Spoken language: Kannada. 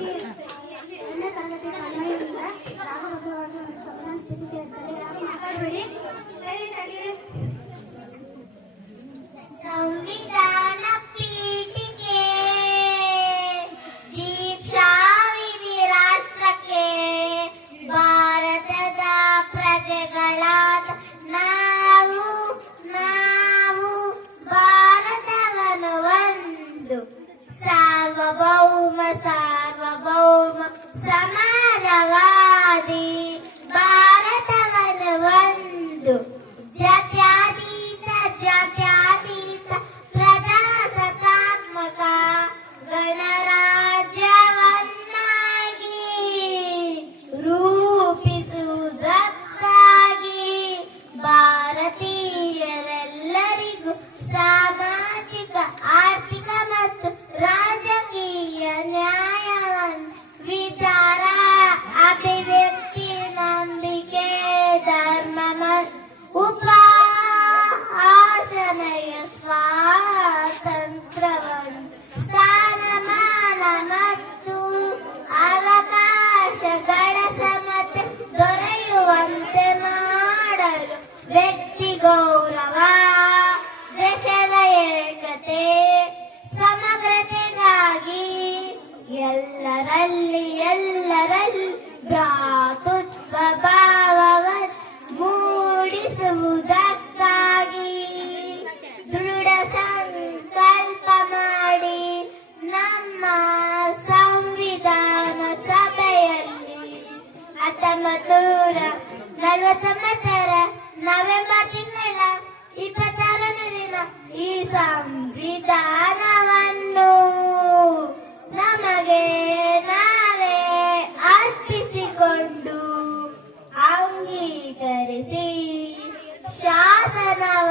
ಎರಡನೇ ತರಗತಿ ಕನ್ನಡಿಯಿಂದ ರಾಮಭದ್ರವಾಗಿ ಒಂದು ಸಂವಿಧಾನ ಸ್ಥಿತಿ ಇರ್ತದೆ. ಯಾರು ಮಾತಾಡಬೇಡಿ, ಸೈಲೆಂಟ್ ಆಗಿರಿ. ಸಂವಿಧಾನ ಪೀಠಿಕೆ ದೀಕ್ಷಾವಿಧಿ ರಾಷ್ಟ್ರಕ್ಕೆ ಭಾರತದ ಪ್ರಜೆಗಳಾದ ನಾವು ಭಾರತವನ್ನು ಒಂದು ಸಾರ್ವಭೌಮ ಸಮಾಜವಾದಿ ಭಾರತವನ್ನು ಒಂದು ಜಾತ್ಯತೀತ ಪ್ರಜಾಸತ್ತಾತ್ಮಕ ಗಣರಾಜ್ಯವನ್ನಾಗಿ ರೂಪಿಸುವುದಕ್ಕಾಗಿ ಭಾರತೀಯರೆಲ್ಲರಿಗೂ ಸಾಮಾಜಿಕ ಆರ್ಥಿಕ ಮತ್ತು ರಾಜಕೀಯ ನ್ಯಾಯವನ್ನು ವಿಚಾರ ಅಭಿವ್ಯಕ್ತಿ ನಂಬಿಕೆ ಧರ್ಮ ಉಪಾಸನೆಯ ಸ್ವಾತಂತ್ರ್ಯವನ್ನು ಸ್ಥಾನಮಾನ ಮತ್ತು ಅವಕಾಶಗಳ ಸಮತೆ ದೊರೆಯುವಂತೆ ಮಾಡಲು ವ್ಯಕ್ತಿ ಗೌರವ ದೇಶದ ಏಕತೆ ಸಮಗ್ರತೆಗಾಗಿ ಎಲ್ಲರಲ್ಲಿ ಭ್ರಾತೃತ್ವ ಭಾವವನ್ನು ಮೂಡಿಸುವುದಕ್ಕಾಗಿ ದೃಢ ಸಂಕಲ್ಪ ಮಾಡಿ ನಮ್ಮ ಸಂವಿಧಾನ ಸಭೆಯಲ್ಲಿ 1949 ನವೆಂಬರ್ ತಿಂಗಳ 26ನೇ ದಿನ ಈ ಸಂವಿಧಾನವನ್ನು ನಮಗೆ ನಾವೇ ಅರ್ಪಿಸಿಕೊಂಡು ಅಂಗೀಕರಿಸಿ ಶಾಸನವ